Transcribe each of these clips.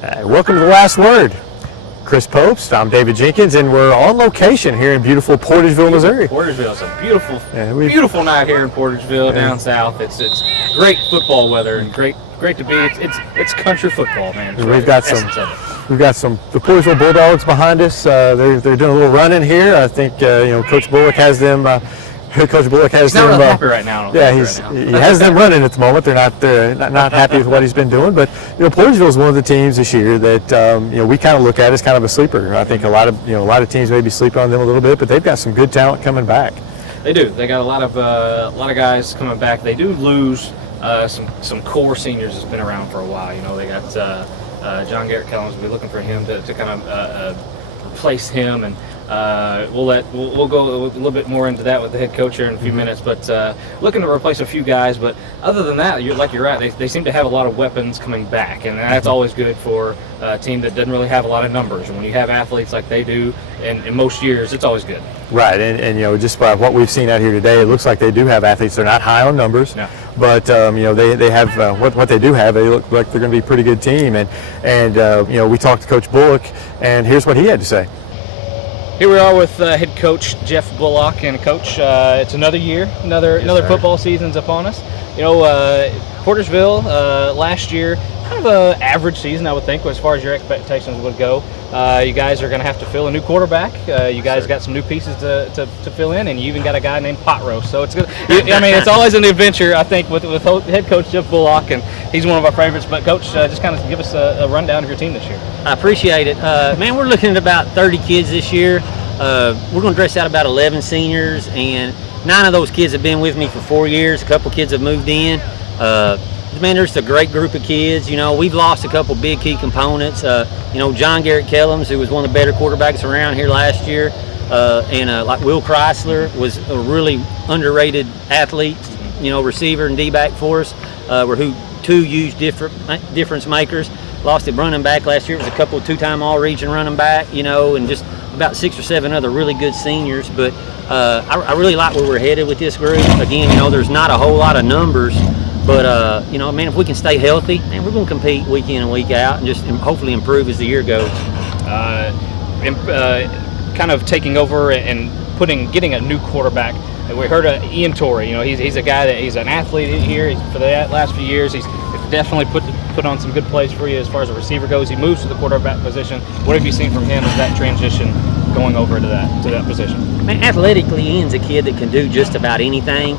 Welcome to The Last Word. Chris Popes, I'm David Jenkins, and we're on location here in beautiful Portageville, Missouri. Portageville is a beautiful night here in Portageville, down south. It's great football weather and great to be. It's country football, man. We've got the Portageville Bulldogs behind us. They're doing a little running here. I think Coach Bollock has them. Coach Bollock has them. Not happy right now. He has them running at the moment. They're not happy with what he's been doing. But Portageville is one of the teams this year that we kind of look at as kind of a sleeper. I think a lot of teams maybe sleep on them a little bit, but they've got some good talent coming back. They do. They got a lot of guys coming back. They do lose some core seniors that's been around for a while. They got John Garrett Kellums. We'll be looking for him to kind of replace him, and we'll go a little bit more into that with the head coach here in a few minutes. But looking to replace a few guys. But other than that, you're right. They seem to have a lot of weapons coming back, and that's always good for a team that doesn't really have a lot of numbers. And when you have athletes like they do, in most years, it's always good. Right, and just by what we've seen out here today, it looks like they do have athletes. They're not high on numbers, no. But they have what they do have. They look like they're going to be a pretty good team. And we talked to Coach Bollock, and here's what he had to say. Here we are with head coach Jeff Bollock, and Coach, it's another year, another football season's upon us. Portageville last year, kind of an average season, I would think, as far as your expectations would go. You guys are going to have to fill a new quarterback. You guys got some new pieces to fill in, and you even got a guy named Pot Roast. So it's good. It's always an adventure, I think, with head coach Jeff Bollock, and he's one of our favorites. But Coach, just kind of give us a rundown of your team this year. I appreciate it. Man, we're looking at about 30 kids this year. We're going to dress out about 11 seniors, and 9 of those kids have been with me for 4 years. A couple kids have moved in. Man, there's a great group of kids. We've lost a couple big key components. John Garrett Kellums, who was one of the better quarterbacks around here last year, and like Will Chrysler was a really underrated athlete, receiver and D-back for us. Were two huge difference makers. Lost at running back last year. It was a couple of 2-time all-region running back, and just about 6 or 7 other really good seniors. But I really like where we're headed with this group. Again, there's not a whole lot of numbers. But, if we can stay healthy, man, we're going to compete week in and week out and just hopefully improve as the year goes. Kind of taking over and getting a new quarterback. We heard of Ian Torrey. He's a guy that he's an athlete here for the last few years. He's definitely put on some good plays for you as far as a receiver goes. He moves to the quarterback position. What have you seen from him as that transition going over to that position? Man, athletically, Ian's a kid that can do just about anything.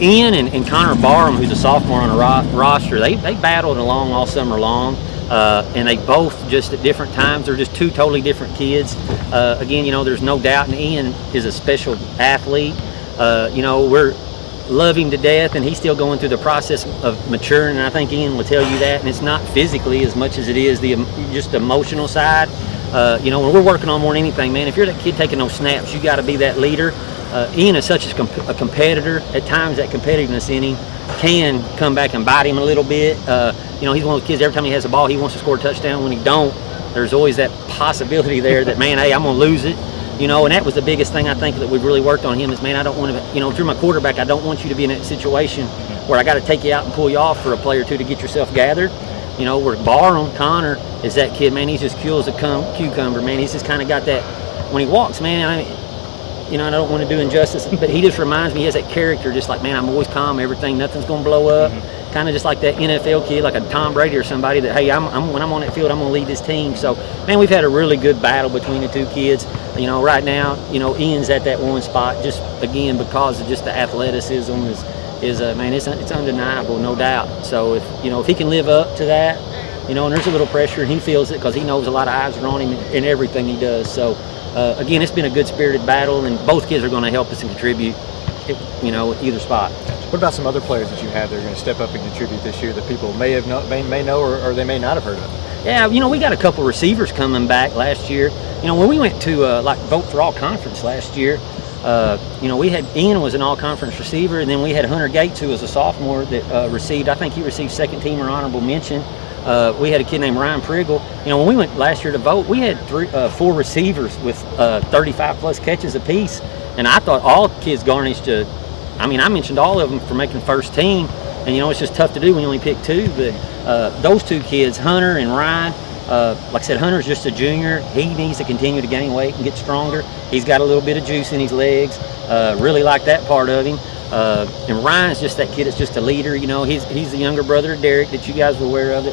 Ian and Connor Barham, who's a sophomore on the roster, they battled along all summer long. And they both just at different times, they're just 2 totally different kids. Again, there's no doubt, and Ian is a special athlete. We're love him to death, and he's still going through the process of maturing, and I think Ian will tell you that. And it's not physically as much as it is the just emotional side. When we're working on more than anything, man, if you're that kid taking those snaps, you got to be that leader. Ian is such a competitor. At times, that competitiveness in him can come back and bite him a little bit. He's one of those kids, every time he has a ball, he wants to score a touchdown. When he don't, there's always that possibility there that, man, hey, I'm going to lose it. And that was the biggest thing I think that we've really worked on him is, man, I don't want to, if you're my quarterback, I don't want you to be in that situation where I got to take you out and pull you off for a play or two to get yourself gathered. Where Barham, Connor, is that kid, man, he's just cool as a cucumber, man. He's just kind of got that, when he walks, man, I don't want to do injustice, but he just reminds me, he has that character, just like, man, I'm always calm, everything, nothing's going to blow up. Kind of just like that NFL kid, like a Tom Brady or somebody that, hey, when I'm on that field, I'm going to lead this team. So, man, we've had a really good battle between the 2 kids. Right now, Ian's at that one spot, just, again, because of just the athleticism man, it's undeniable, no doubt. So, if he can live up to that, and there's a little pressure, and he feels it because he knows a lot of eyes are on him in everything he does. So, again, it's been a good spirited battle, and both kids are going to help us and contribute, either spot. What about some other players that you have that are going to step up and contribute this year that people may know or they may not have heard of? Yeah, we got a couple receivers coming back last year. When we went to vote for all conference last year, we had Ian was an all conference receiver, and then we had Hunter Gates, who was a sophomore that received 2nd team or honorable mention. We had a kid named Ryan Priggle. When we went last year to vote, we had 4 receivers with 35 plus catches apiece, and I thought all kids garnished I mentioned all of them for making first team, and it's just tough to do when you only pick 2. But those 2 kids, Hunter and Ryan, Like I said, Hunter's just a junior. He needs to continue to gain weight and get stronger. He's got a little bit of juice in his legs. Really like that part of him. And Ryan's just that kid that's just a leader. You know, he's the younger brother of Derek that you guys were aware of.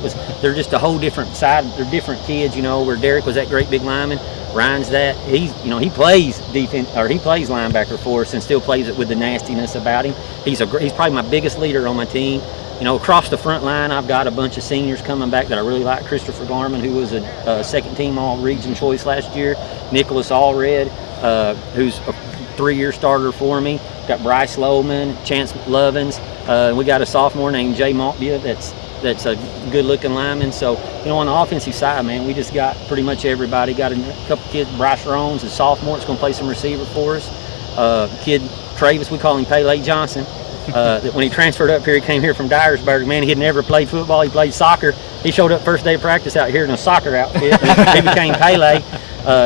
They're just a whole different side. They're different kids, you know, where Derek was that great big lineman. Ryan's that. He plays defense, or he plays linebacker for us and still plays it with the nastiness about him. He's probably my biggest leader on my team. You know, across the front line, I've got a bunch of seniors coming back that I really like. Christopher Garman, who was a second-team All-Region choice last year. Nicholas Allred, who's a 3-year starter for me. Got Bryce Lowman, Chance Lovins. We got a sophomore named Jay Montbia that's a good-looking lineman. So, you know, on the offensive side, man, we just got pretty much everybody. Got a couple kids. Bryce Rones, a sophomore, that's going to play some receiver for us. Kid Travis, we call him Pele Johnson. That when he transferred up here, he came here from Dyersburg. Man, he had never played football. He played soccer. He showed up first day of practice out here in a soccer outfit. He became Pele.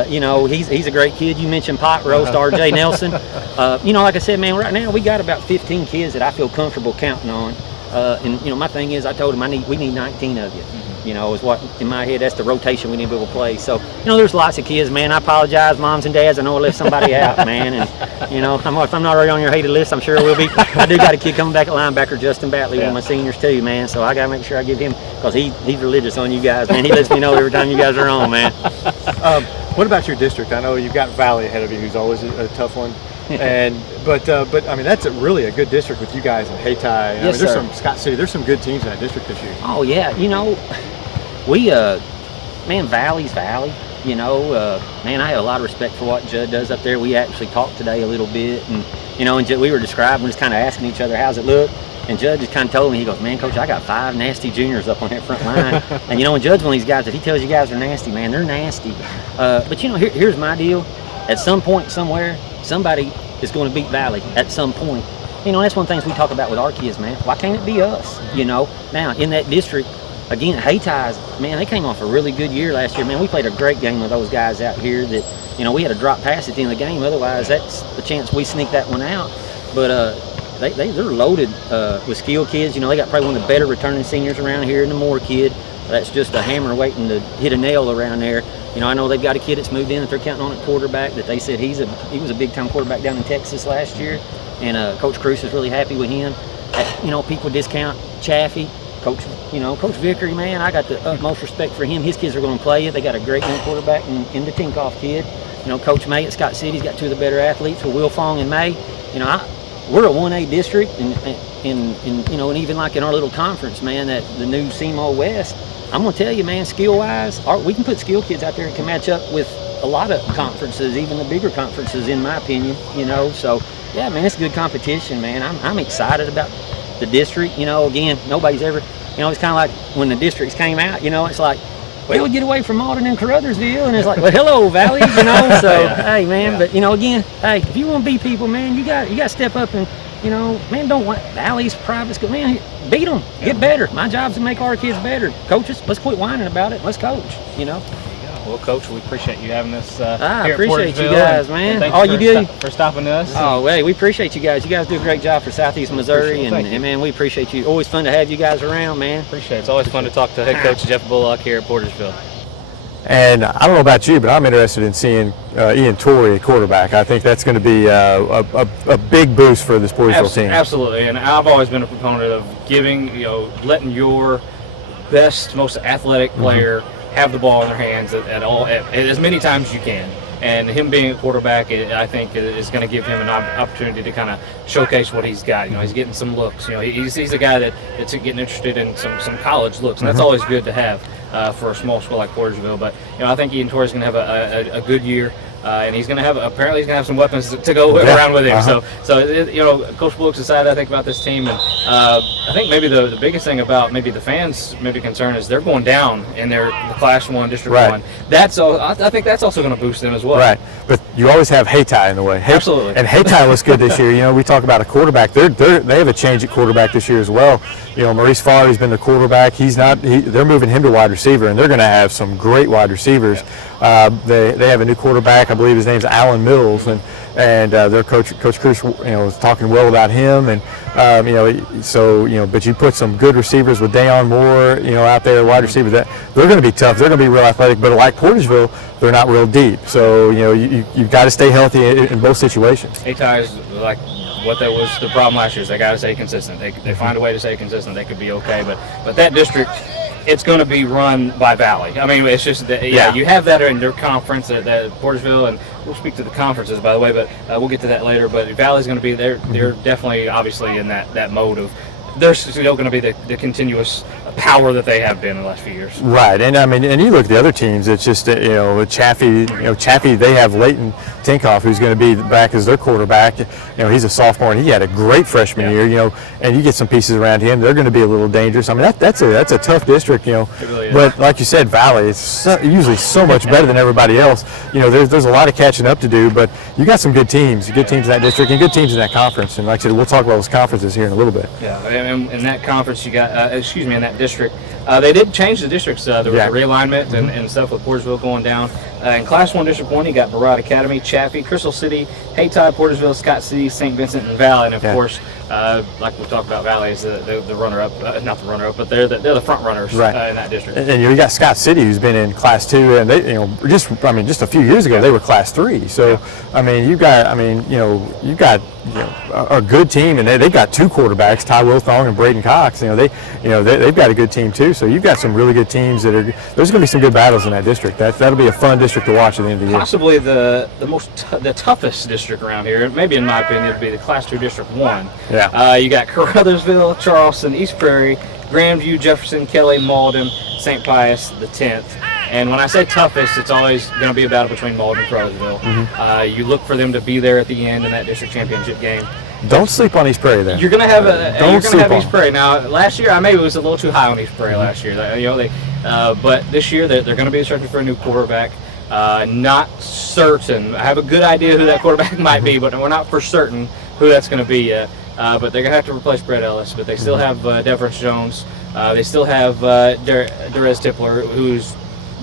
You know, he's a great kid. You mentioned Pot Roast, R.J. Nelson. You know, like I said, man, right now we got about 15 kids that I feel comfortable counting on. And you know, my thing is, I told him we need 19 of you. You know, is what in my head, that's the rotation we need to be able to play. So, you know, there's lots of kids, man. I apologize, moms and dads. I know I left somebody out, man. And, you know, if I'm not already on your hated list, I'm sure I will be. I do got a kid coming back at linebacker, Justin Batley, one of my seniors too, man. So I got to make sure I give him, because he's religious on you guys, man. He lets me know every time you guys are on, man. What about your district? I know you've got Valley ahead of you, who's always a tough one. But I mean, that's really a good district with you guys in Hayti. Yes, there's sir. some Scott City. There's some good teams in that district this year. Oh yeah, you know, we man, Valley's Valley. You know, man, I have a lot of respect for what Judd does up there. We actually talked today a little bit, and you know, and we were describing, just kind of asking each other, how's it look? And Judd just kind of told me, he goes, man, Coach, I got 5 nasty juniors up on that front line. And you know, when Judd's one of these guys, if he tells you guys are nasty, man, they're nasty. But you know, here's my deal. At some point, somewhere, somebody is going to beat Valley at some point. You know, that's one of the things we talk about with our kids, man. Why can't it be us? You know, now in that district, again, Hayti's, man, they came off a really good year last year. Man, we played a great game with those guys out here that, you know, we had a drop pass at the end of the game. Otherwise, that's the chance we sneak that one out. But they're loaded with skilled kids. You know, they got probably one of the better returning seniors around here in the Moore kid. That's just a hammer waiting to hit a nail around there. You know, I know they've got a kid that's moved in that they're counting on at quarterback, that they said he was a big-time quarterback down in Texas last year. And Coach Cruz is really happy with him. You know, people discount Chaffee. Coach Vickery, man, I got the utmost respect for him. His kids are going to play it. They got a great young quarterback in the Tinkoff kid. You know, Coach May at Scott City's got 2 of the better athletes with Will Fong and May. You know, we're a 1A district, and you know, and even like in our little conference, man, that the new SEMO West, I'm going to tell you, man, skill-wise, we can put skill kids out there that can match up with a lot of conferences, even the bigger conferences, in my opinion, you know. So, yeah, man, it's good competition, man. I'm excited about the district. You know, again, nobody's ever, you know, it's kind of like when the districts came out, you know, it's like, well, we get away from Malden and Caruthersville, and it's like, well, hello, Valley, you know. So, hey, man, but, you know, again, hey, if you want to beat people, man, you got to step up and, you know, man, don't want Valley's private school. Man, beat them. Get better. My job's to make our kids better. Coaches, let's quit whining about it. Let's coach, you know. Well, Coach, we appreciate you having us I here appreciate at you Portageville, guys, and man. thanks All you do for stopping us. Oh, hey, we appreciate you guys. You guys do a great job for Southeast Missouri, and man, we appreciate you. Always fun to have you guys around, man. Appreciate it. It's always fun to talk to head coach Jeff Bollock here at Portageville. And I don't know about you, but I'm interested in seeing Ian Torrey at quarterback. I think that's going to be a big boost for this Portageville team. Absolutely, and I've always been a proponent of giving, you know, letting your best, most athletic player have the ball in their hands at as many times as you can. And him being a quarterback, I think, is going to give him an opportunity to kind of showcase what he's got. You know, he's getting some looks. You know, he's a guy that's getting interested in some college looks, and that's always good to have for a small school like Portageville. But you know, I think Ian Torrey is going to have a good year. And he's going to have some weapons to go around with him. So you know, Coach Bollock's excited, I think, about this team, and I think maybe the biggest thing about maybe the fans maybe concern is they're going down in their Class 1, District 1. That's I think that's also going to boost them as well. Right, but you always have Hayti in the way. Absolutely. And Hayti looks good this year. You know, we talk about a quarterback. They have a change at quarterback this year as well. You know, Maurice Farley's been the quarterback. They're moving him to wide receiver, and they're going to have some great wide receivers. They have a new quarterback. I believe his name's Alan Mills, and and their coach Cruz, was talking well about him, and but you put some good receivers with Dayon Moore, out there, wide receivers, that they're going to be tough. They're going to be real athletic, but like Portageville, they're not real deep. So you've got to stay healthy in both situations. A-Tie's like what that was the problem last year is they got to stay consistent. They find a way to stay consistent. They could be okay, but that district, it's going to be run by Valley. I mean, it's just that, you have that in their conference at Portageville, and we'll speak to the conferences, by the way, but we'll get to that later. But Valley's going to be there. They're definitely, obviously, in that mode of they're still going to be the continuous power that they have been in the last few years. Right, and I mean, and you look at the other teams. It's just Chaffee. Chaffee. They have Leighton Tinkoff, who's going to be back as their quarterback. He's a sophomore, and he had a great freshman year. And you get some pieces around him. They're going to be a little dangerous. I mean, that's a tough district. It really is. But like you said, Valley is usually so much better than everybody else. There's a lot of catching up to do, but you got some good teams in that district, and good teams in that conference. And like I said, we'll talk about those conferences here in a little bit. Yeah, and in that conference, you got in that district. They did change the districts. There was a realignment and stuff with Portageville going down. In Class 1, District 1, you got Barrett Academy, Chaffee, Crystal City, Haytie, Portageville, Scott City, St. Vincent, and Valley. And, of course, like we talked about, Valley is the runner-up. Not the runner-up, but they're the front runners in that district. And you got Scott City, who's been in Class 2, and they, just a few years ago, they were Class 3. So, you got a good team, and they've got two quarterbacks, Ty Wilthong and Braden Cox. They've got a good team too. So you've got some really good teams there's going to be some good battles in that district. That'll be a fun district to watch at the end of the year. Possibly the toughest district around here. Maybe in my opinion, it'd be the Class 2 District 1. Yeah. You got Caruthersville, Charleston, East Prairie, Grandview, Jefferson, Kelly, Malden, St. Pius, the 10th. And when I say toughest, it's always going to be a battle between Malden and Caruthersville. You look for them to be there at the end in that district championship game. Don't sleep on East Prairie then. You're going to have East Prairie. Now, last year I maybe was a little too high on East Prairie last year. But this year they're going to be searching for a new quarterback. Not certain. I have a good idea who that quarterback might be, but we're not for certain who that's going to be yet. But they're going to have to replace Brett Ellis. But they still have Deverance Jones. They still have Derez Tippler, who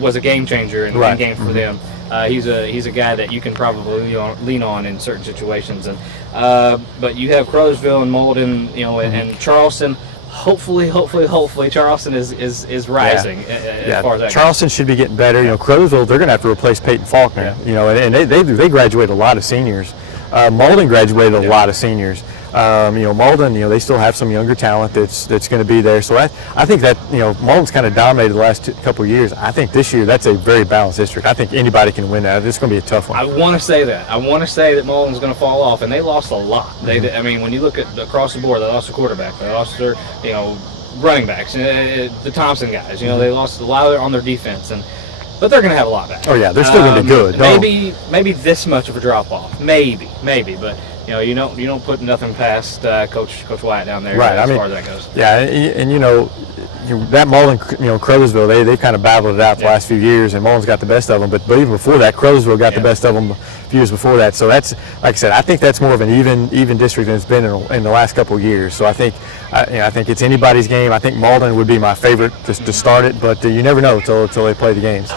was a game changer in game for them. He's a guy that you can probably lean on in certain situations. And but you have Caruthersville and Malden, and Charleston. Hopefully, Charleston is rising as far as that Charleston goes. Should be getting better. Caruthersville, they're going to have to replace Peyton Faulkner. And they graduate a lot of seniors. Malden graduated a lot of seniors. Malden, they still have some younger talent that's going to be there. So I think that Malden's kind of dominated the last couple of years. I think this year that's a very balanced district. I think anybody can win that. It's going to be a tough one. I want to say that. I want to say that Malden's going to fall off, and they lost a lot. When you look at across the board, they lost a quarterback. They lost their running backs, the Thompson guys. They lost a lot on their defense, but they're going to have a lot back. Oh yeah, they're still going to be good. Maybe this much of a drop off. Maybe, but. You don't put nothing past Coach Wyatt down there as far as that goes. Yeah, and that Malden, Caruthersville, they kind of battled it out the last few years, and Malden's got the best of them. But even before that, Caruthersville got the best of them a few years before that. So that's, like I said, I think that's more of an even district than it's been in the last couple of years. So I think it's anybody's game. I think Malden would be my favorite to start it, but you never know until they play the games.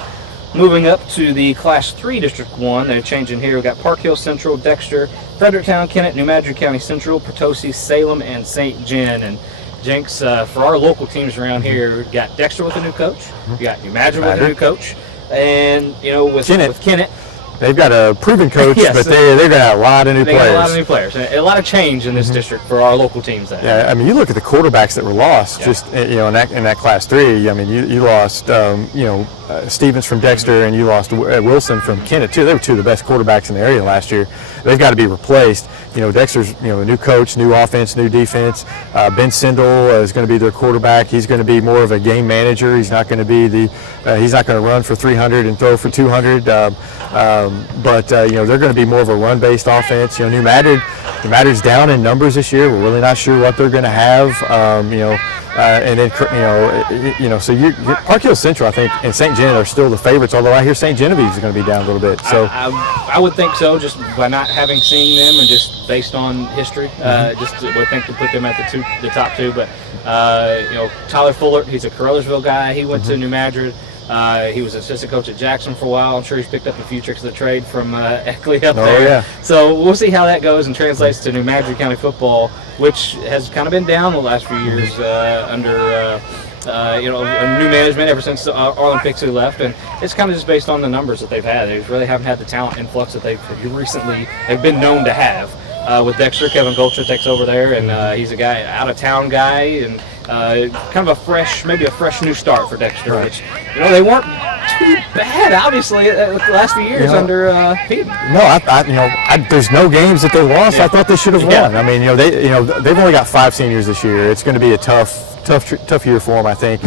Moving up to the Class 3 District 1, they're changing here. We've got Park Hill Central, Dexter, Fredericktown, Kennett, New Madrid County Central, Potosi, Salem, and St. Jen. And Jenks, for our local teams around here, we've got Dexter with a new coach, we got New Madrid with a new coach, and with Kennett. They've got a proven coach, but they're going to have a lot of new players. Got a lot of new players. A lot of change in this district for our local teams. You look at the quarterbacks that were lost in that Class 3. You lost Stevens from Dexter, and you lost Wilson from Kennett too. They were two of the best quarterbacks in the area last year. They've got to be replaced. Dexter's a new coach, new offense, new defense. Ben Sindel is going to be their quarterback. He's going to be more of a game manager. He's not going to he's not going to run for 300 and throw for 200. But they're going to be more of a run-based offense. New Madrid's down in numbers this year. We're really not sure what they're going to have. And then so Park Hill Central, I think, and St. Gen are still the favorites. Although I hear St. Genevieve is going to be down a little bit. So I would think so, just by not having seen them and just based on history. Would think to put them at the top two. But Tyler Fuller, he's a Caruthersville guy. He went to New Madrid. He was assistant coach at Jackson for a while. I'm sure he's picked up a few tricks of the trade from Eckley up there. Yeah. So we'll see how that goes and translates to New Madrid County football, which has kind of been down the last few years under a new management ever since Arlen Pixley left, and it's kind of just based on the numbers that they've had. They really haven't had the talent influx that they've been known to have. With Dexter, Kevin Golcher takes over there, and he's a guy, out-of-town guy, and kind of a fresh new start for Dexter, which, they weren't too bad, obviously, the last few years under Pete. No, there's no games that they lost. I thought they should have won. I mean, they've only got 5 seniors this year. It's going to be a tough year for them, I think.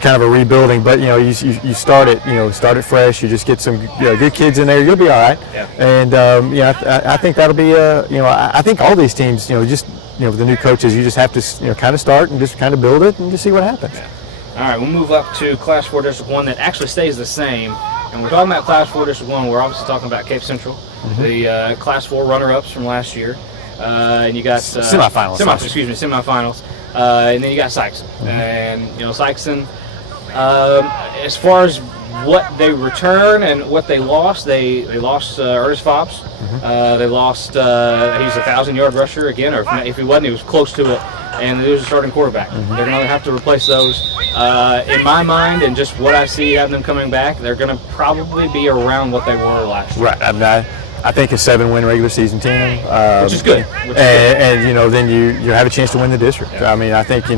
Kind of a rebuilding, but you start it fresh. You just get some good kids in there. You'll be all right. Yeah. And I think that'll be I think all these teams, just with the new coaches, you just have to kind of start and just kind of build it and just see what happens. Yeah. All right, we'll move up to Class 4 District 1 that actually stays the same. And we're talking about Class 4 District 1. We're obviously talking about Cape Central, the Class 4 runner-ups from last year. And you got semifinals. Semifinals. And then you got Sykeston. And, Sykeston, as far as what they return and what they lost Ernest Fobbs. They lost, he's a 1,000-yard rusher again, or if he wasn't, he was close to it. And they lose a starting quarterback. They're going to have to replace those. In my mind, and just what I see of them coming back, they're going to probably be around what they were last year. Right. I think a 7-win regular season team, which is good. And then you have a chance to win the district. Yeah. I mean, I think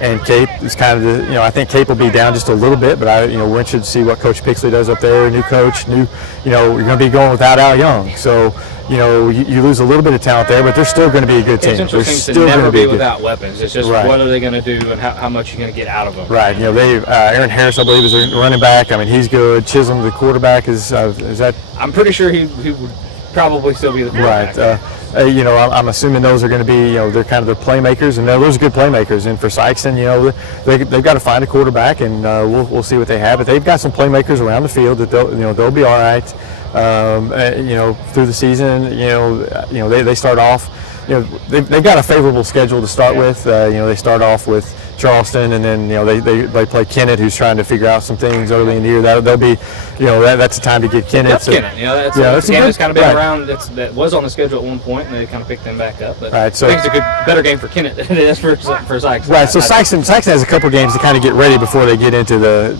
and Cape is kind of I think Cape will be down just a little bit, but we're interested to see what Coach Pixley does up there. New coach, you're going to be going without Al Young, so. You lose a little bit of talent there, but they're still going to be a good team. Central seems to never be without weapons. It's just what are they going to do and how much you're going to get out of them. Right. Aaron Harris, I believe, is a running back. I mean, he's good. Chisholm, the quarterback, is that? I'm pretty sure he would probably still be the quarterback. Right. I'm assuming those are going to be, they're kind of the playmakers, and those are good playmakers. And for Sykeston, they've got to find a quarterback, and we'll see what they have. But they've got some playmakers around the field that they'll be all right. Through the season, they start off. They've got a favorable schedule to start with. They start off with Charleston, and then they play Kennett, who's trying to figure out some things early in the year. That'll be, that's the time to get Kennett. That's Kennett. That's a game that's kind of been around. That was on the schedule at one point, and they kind of picked them back up. But I think it's a better game for Kennett than it is for Sykeston. Right. So Sykeston has a couple games to kind of get ready before they get into the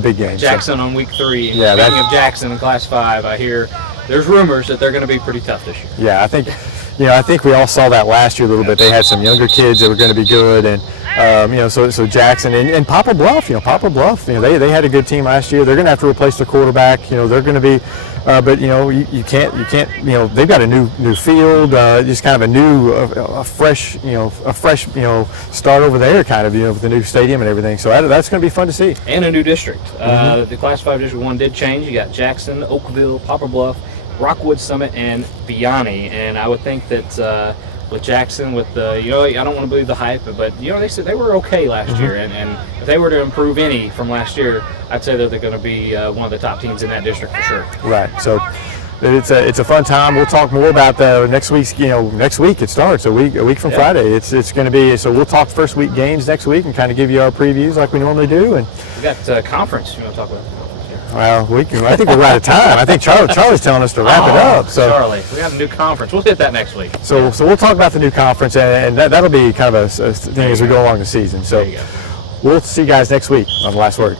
big game. Jackson on week 3. Speaking of Jackson in Class 5, I hear there's rumors that they're going to be pretty tough this year. Yeah, I think we all saw that last year a little bit. They had some younger kids that were going to be good, and so Jackson and Poplar Bluff. Poplar Bluff. They had a good team last year. They're going to have to replace their quarterback. They're going to be, but you can't. They've got a new field, just kind of a fresh start over there, kind of with the new stadium and everything. So that's going to be fun to see. And a new district. The Class 5 District 1 did change. You got Jackson, Oakville, Poplar Bluff, Rockwood, Summit, and Vianney. And I would think that with Jackson, with the, I don't want to believe the hype, but they said they were okay last year, and if they were to improve any from last year, I'd say that they're going to be one of the top teams in that district for sure. Right. So it's a fun time. We'll talk more about next week's. Next week it starts a week from Friday. It's going to be. So we'll talk first week games next week and kind of give you our previews like we normally do. And we got conference. You want to talk about? Well, I think we're out of time. I think Charlie's telling us to wrap it up. So Charlie, we got a new conference. We'll hit that next week. So we'll talk about the new conference, and that'll be kind of a thing as we go along the season. So we'll see you guys next week on The Last Word.